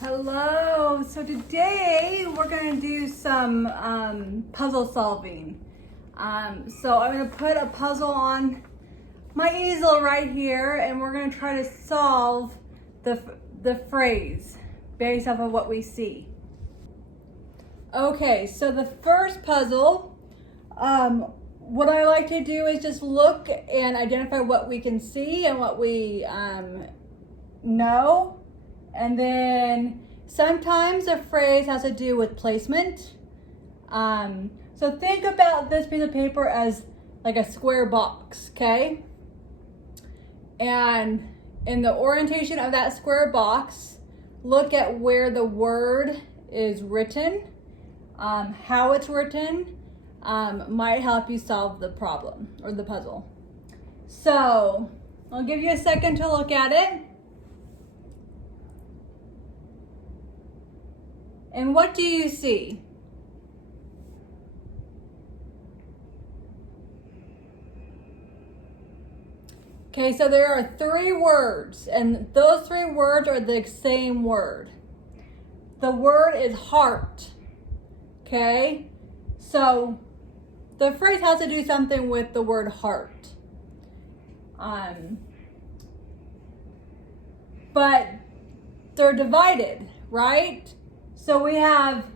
Hello, so today we're going to do some puzzle solving. So I'm going to put a puzzle on my easel right here and we're going to try to solve the phrase based off of what we see. Okay, so the first puzzle, what I like to do is just look and identify what we can see and what we know. And then sometimes a phrase has to do with placement. So think about this piece of paper as like a square box, okay? And in the orientation of that square box, look at where the word is written. How it's written might help you solve the problem or the puzzle. So I'll give you a second to look at it. And what do you see? Okay, so there are 3 words, and those 3 words are the same word. The word is heart, okay? So the phrase has to do something with the word heart. But they're divided, right? So we have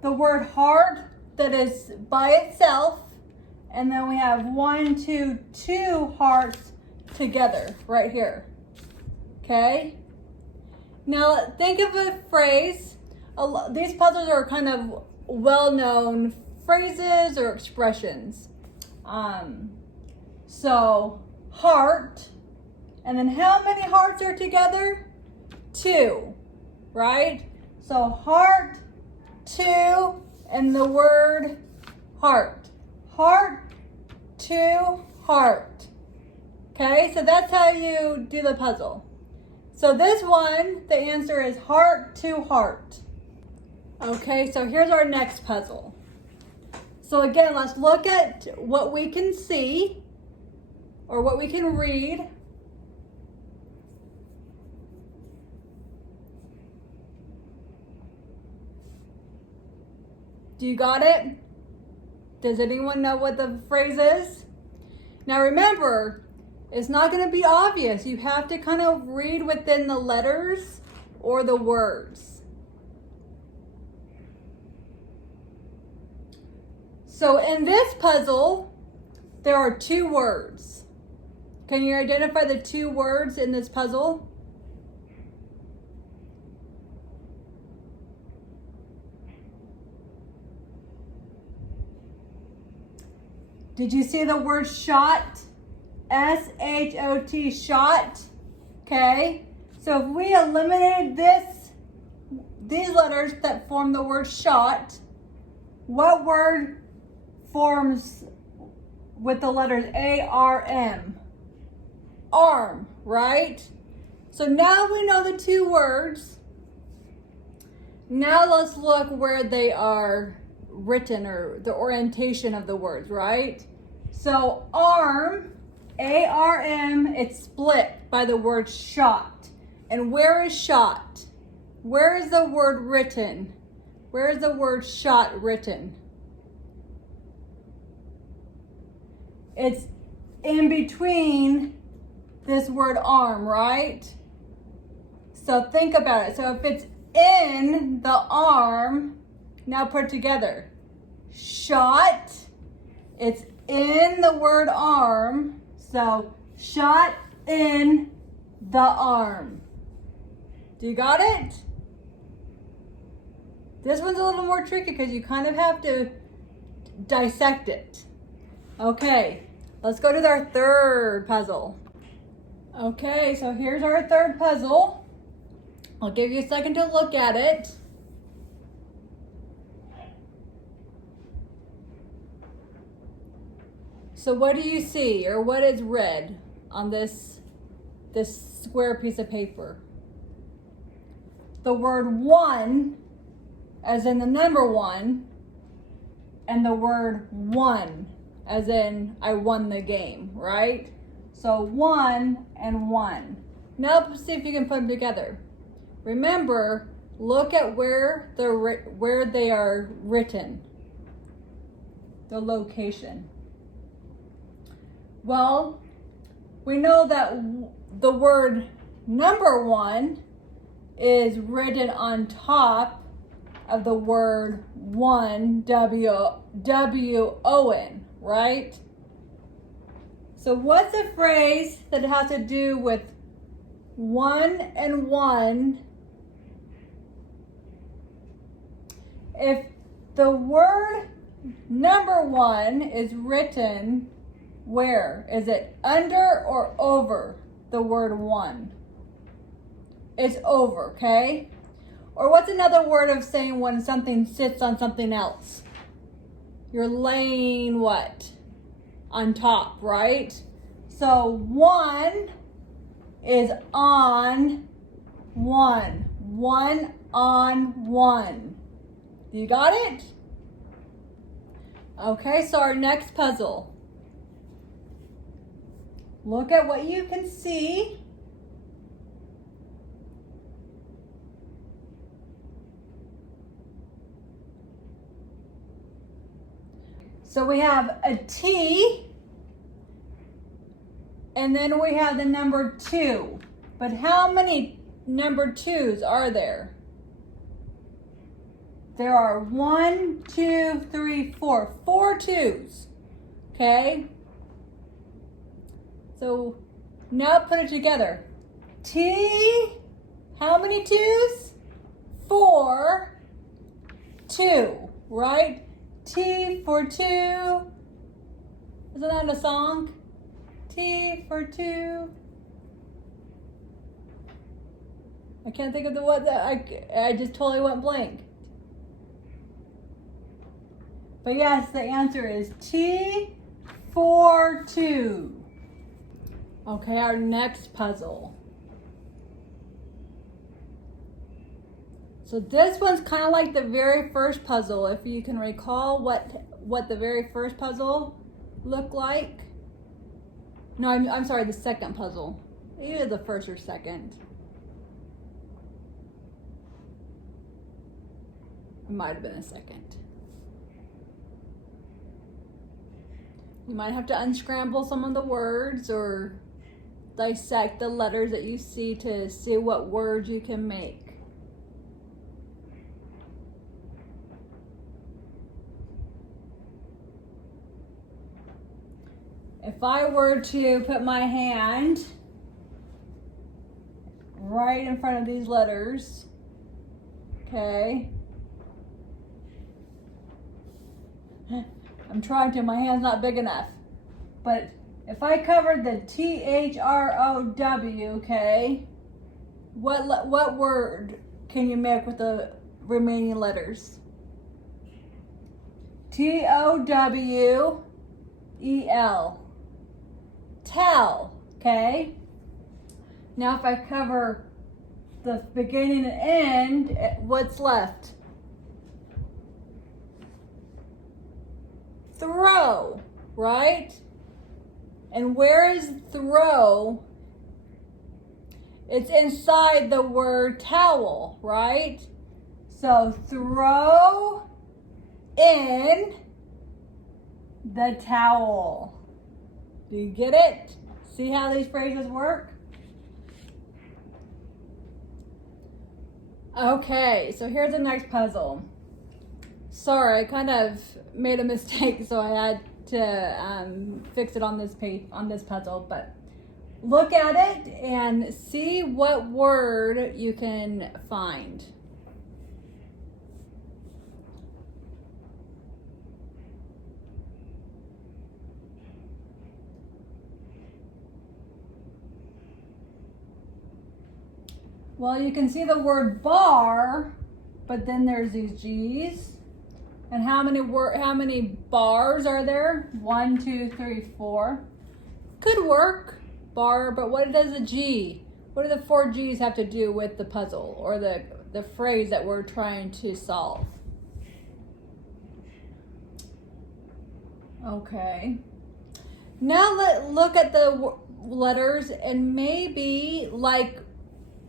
the word heart that is by itself, and then we have 2 hearts together right here. Okay? Now think of a phrase. These puzzles are kind of well-known phrases or expressions. So heart, and then how many hearts are together? 2, right? So heart, 2, and the word heart. Heart, 2, heart. Okay, so that's how you do the puzzle. So this one, the answer is heart, 2, heart. Okay, so here's our next puzzle. So again, let's look at what we can see or what we can read. Do you got it? Does anyone know what the phrase is? Now remember, it's not going to be obvious. You have to kind of read within the letters or the words. So in this puzzle, there are 2 words. Can you identify the 2 words in this puzzle? Did you see the word shot? S-H-O-T, shot. Okay, so if we eliminated these letters that form the word shot, what word forms with the letters A-R-M? Arm, right? So now we know the 2 words. Now let's look where they are written or the orientation of the words, right? So arm, A-R-M, it's split by the word shot. And where is shot? Where is the word written? Where is the word shot written? It's in between this word arm, right? So think about it. So if it's in the arm, now put it together. Shot, it's in the word arm. So shot in the arm. Do you got it? This one's a little more tricky because you kind of have to dissect it. Okay, let's go to our third puzzle. Okay, so here's our third puzzle. I'll give you a second to look at it. So what do you see, or what is red on this square piece of paper? The word 1, as in the number 1, and the word won, as in I won the game, right? So 1 and 1. Now see if you can put them together. Remember, Look at where they are written, the location. Well, we know that the word number one is written on top of the word one, W-O-N, right? So what's a phrase that has to do with one and one? If the word number one is written where? Is it under or over the word one? It's over, okay? Or what's another word of saying when something sits on something else? You're laying what? On top, right? So one is on one. One on one. You got it? Okay, so our next puzzle. Look at what you can see. So we have a T, and then we have the number 2. But how many number 2s are there? There are 1, 2, 3, 4. 4 2s. Okay? So now put it together. T, how many 2s? 4, 2, right? T for 2. Isn't that a song? T for 2. I can't think of the what that I just totally went blank. But yes, the answer is T for 2. Okay, our next puzzle. So this one's kind of like the very first puzzle. If you can recall what the very first puzzle looked like. No, I'm sorry, the second puzzle. Either the first or second. It might have been a second. You might have to unscramble some of the words or dissect the letters that you see to see what words you can make. If I were to put my hand right in front of these letters, okay, I'm trying to, my hand's not big enough, but if I covered the T-H-R-O-W, okay, what word can you make with the remaining letters? T-O-W-E-L. Tell, okay? Now if I cover the beginning and end, what's left? Throw, right? And where is throw? It's inside the word towel, right? So throw in the towel. Do you get it? See how these phrases work? Okay, so here's the next puzzle. Sorry, I kind of made a mistake, so I had to fix it on this page, on this puzzle. But look at it and see what word you can find. Well, you can see the word bar, but then there's these G's. And how many bars are there? 1, 2, 3, 4. Could work, bar, but what does a G? What do the 4 G's have to do with the puzzle or the phrase that we're trying to solve? Okay. Now let's look at the letters and maybe like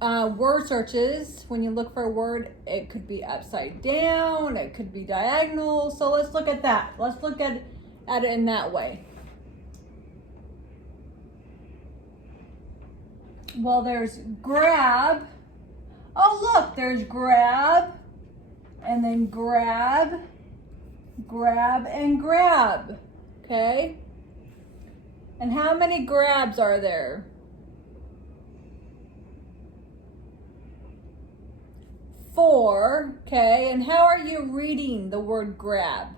word searches, when you look for a word, it could be upside down, it could be diagonal. So let's look at that. Let's look at it in that way. Well, there's grab. Oh, look, there's grab, and then grab, grab, and grab. Okay? And how many grabs are there? 4, okay? And how are you reading the word grab?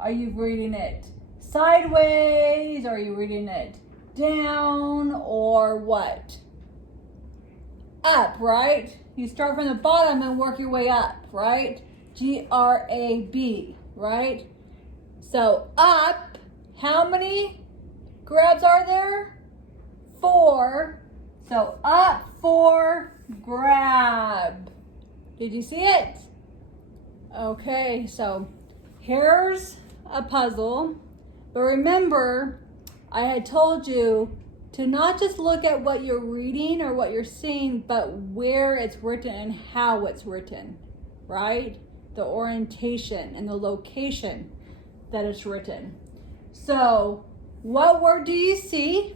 Are you reading it sideways? Are you reading it down? Or what? Up, right? You start from the bottom and work your way up, right? G-R-A-B, right? So up, how many grabs are there? 4. So up 4, grab. Did you see it? Okay, so here's a puzzle. But remember, I had told you to not just look at what you're reading or what you're seeing, but where it's written and how it's written, right? The orientation and the location that it's written. So, what word do you see?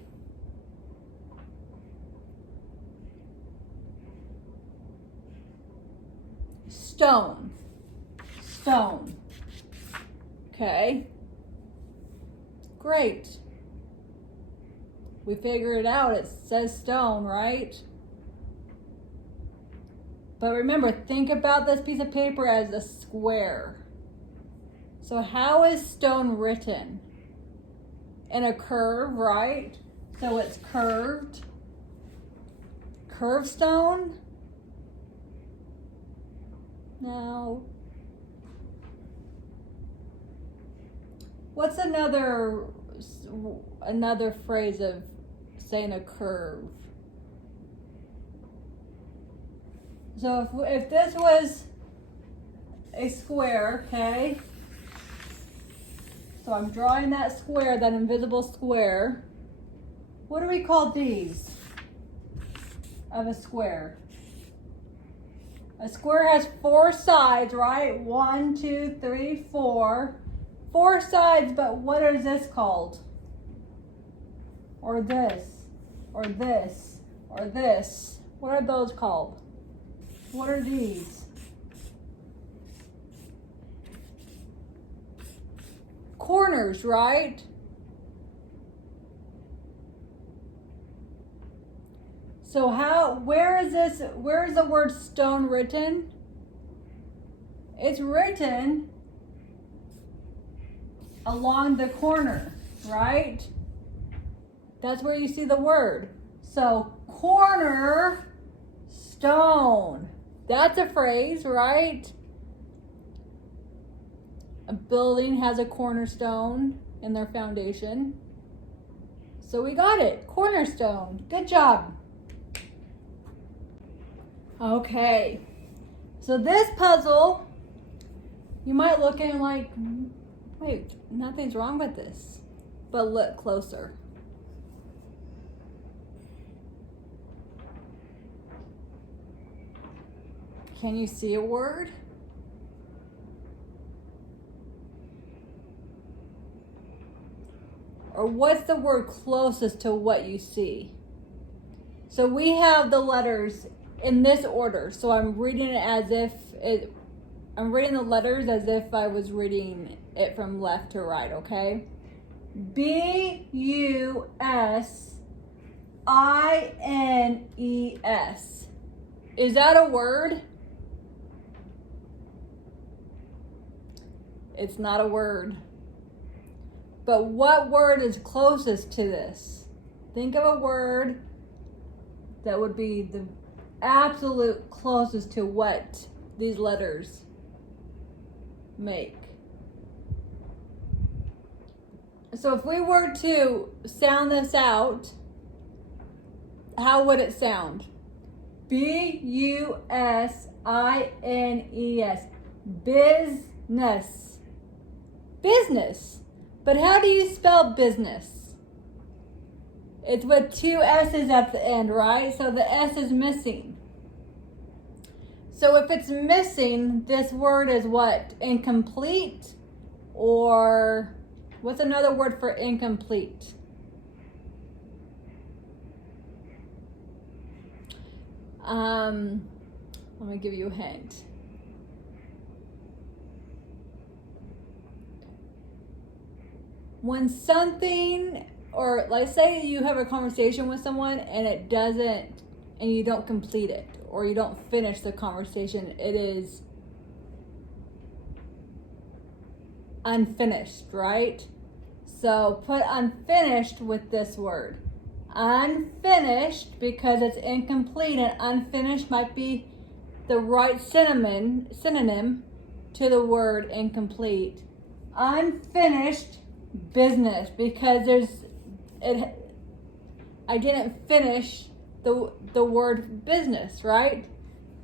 Stone. Stone. Okay. Great. We figured it out. It says stone, right? But remember, think about this piece of paper as a square. So how is stone written? In a curve, right? So it's curved. Curved stone? No. What's another phrase of saying a curve? So if this was a square, okay? So I'm drawing that square, that invisible square. What do we call these of a square? A square has 4 sides, right? 1, 2, 3, 4. 4 sides, but what is this called? Or this, or this, or this. What are those called? What are these? Corners, right? So where is the word stone written? It's written along the corner, right? That's where you see the word. So corner stone. That's a phrase, right? A building has a cornerstone in their foundation. So we got it. Cornerstone. Good job. Okay. So this puzzle, you might look in like, wait, nothing's wrong with this. But look closer. Can you see a word? Or what's the word closest to what you see? So we have the letters in this order. So I'm reading it I'm reading the letters as if I was reading it from left to right, okay? B-U-S-I-N-E-S. Is that a word? It's not a word. But what word is closest to this? Think of a word that would be the absolute closest to what these letters make. So if we were to sound this out, how would it sound? B-U-S-I-N-E-S. Business. Business. But how do you spell business? It's with 2 S's at the end, right? So the S is missing. So if it's missing, this word is what? Incomplete? Or what's another word for incomplete? Let me give you a hint. When something, or let's say you have a conversation with someone and it doesn't, and you don't complete it, or you don't finish the conversation, it is unfinished, right? So put unfinished with this word. Unfinished, because it's incomplete, and unfinished might be the right synonym to the word incomplete. Unfinished business, because I didn't finish the word business, right?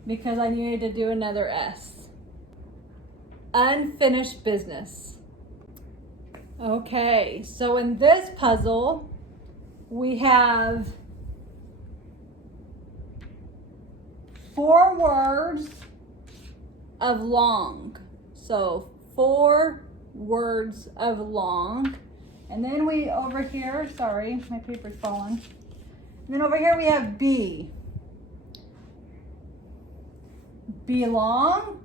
Because I needed to do another S. Unfinished business. Okay, so in this puzzle, we have 4 words of long. So 4 words of long. And then we over here, sorry, my paper's falling. And then over here we have B. Belong,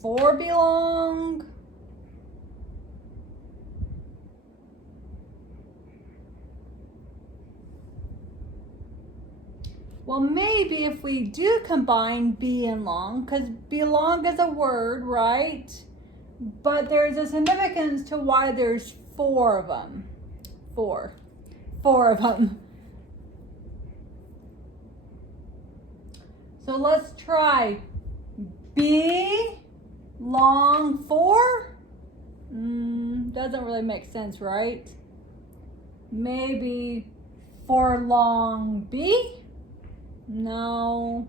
for belong. Well, maybe if we do combine be and long, because belong is a word, right? But there's a significance to why there's 4 of them. 4 of them. So let's try be long for. Doesn't really make sense, right? Maybe for long be. No.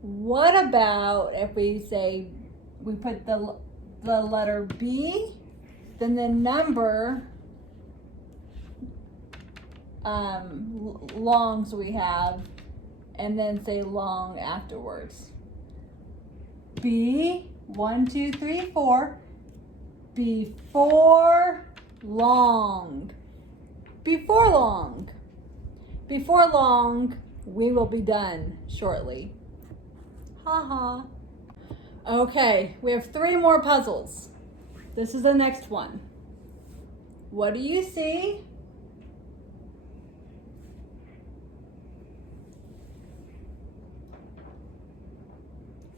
What about if we say, we put the letter B, then the number longs we have, and then say long afterwards. B, 1, 2, 3, 4, before long. Before long. Before long, we will be done shortly. Ha. Okay, we have 3 more puzzles. This is the next one. What do you see?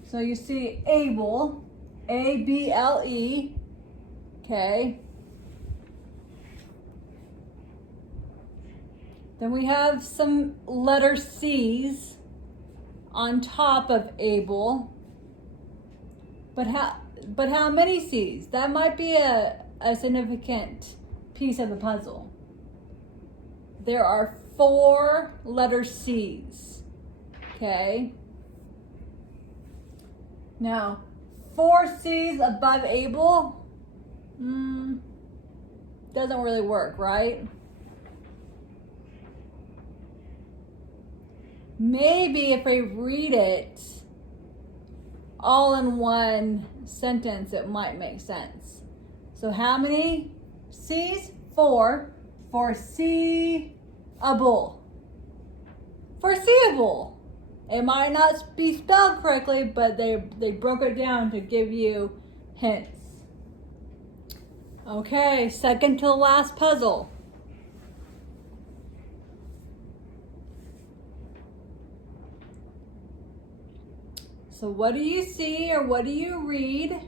So you see able, A-B-L-E, okay. Then we have some letter C's on top of able. But how many C's? That might be a significant piece of the puzzle. There are 4 letter C's. Okay. Now, 4 C's above able, doesn't really work, right? Maybe if I read it all in one sentence, it might make sense. So how many C's? 4. Foreseeable. Foreseeable. It might not be spelled correctly, but they broke it down to give you hints. Okay, second to the last puzzle. So what do you see, or what do you read?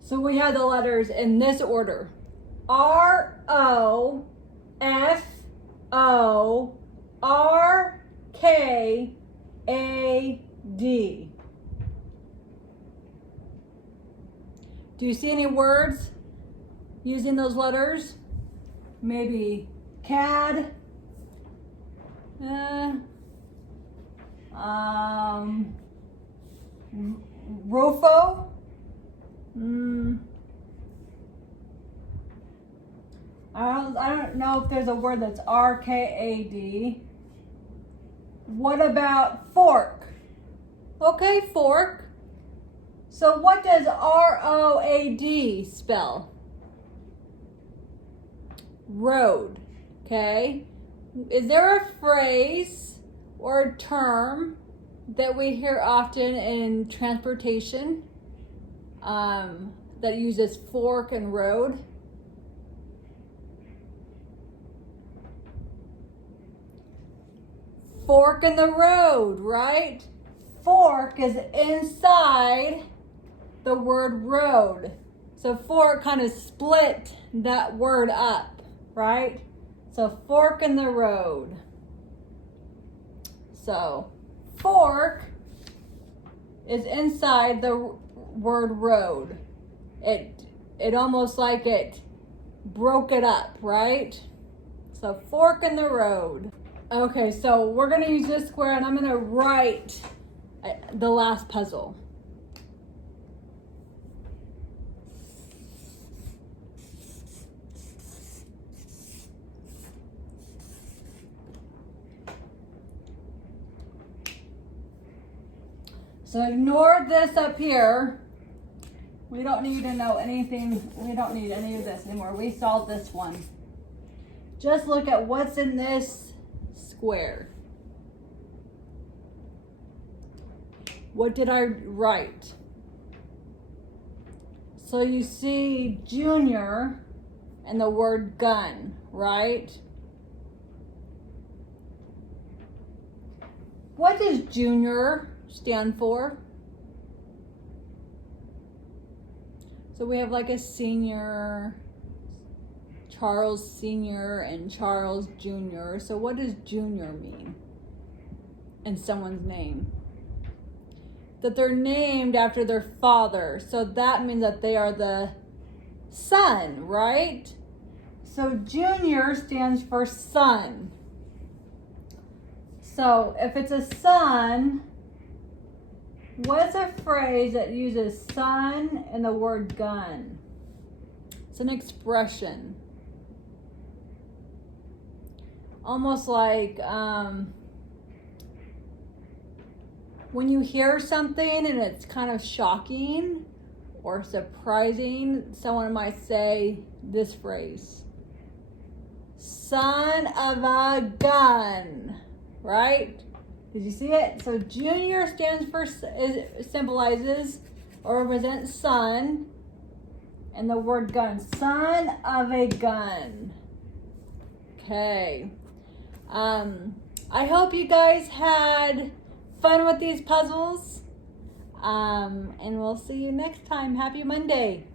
So we have the letters in this order. R-O-F-O-R-K-A-D. Do you see any words using those letters? Maybe CAD. Rofo. I don't know if there's a word that's RKAD. What about fork? Okay, fork. So what does R-O-A-D spell? Road, okay? Is there a phrase or a term that we hear often in transportation that uses fork and road? Fork in the road, right? Fork is inside the word road. So fork kind of split that word up, right? So fork in the road. So fork is inside the word road. It almost like it broke it up, right? So fork in the road. Okay, so we're gonna use this square and I'm gonna write the last puzzle. So ignore this up here. We don't need to know anything. We don't need any of this anymore. We solved this one. Just look at what's in this square. What did I write? So you see junior and the word gun, right? What does junior stand for? So we have like a senior, Charles Senior and Charles Junior. So what does junior mean in someone's name? That they're named after their father. So that means that they are the son, right? So junior stands for son. So if it's a son, what's a phrase that uses son and the word gun? It's an expression. Almost like when you hear something and it's kind of shocking or surprising, someone might say this phrase: son of a gun, right? Did you see it? So junior stands for, symbolizes or represents son, and the word gun, son of a gun. Okay. I hope you guys had fun with these puzzles. And we'll see you next time. Happy Monday.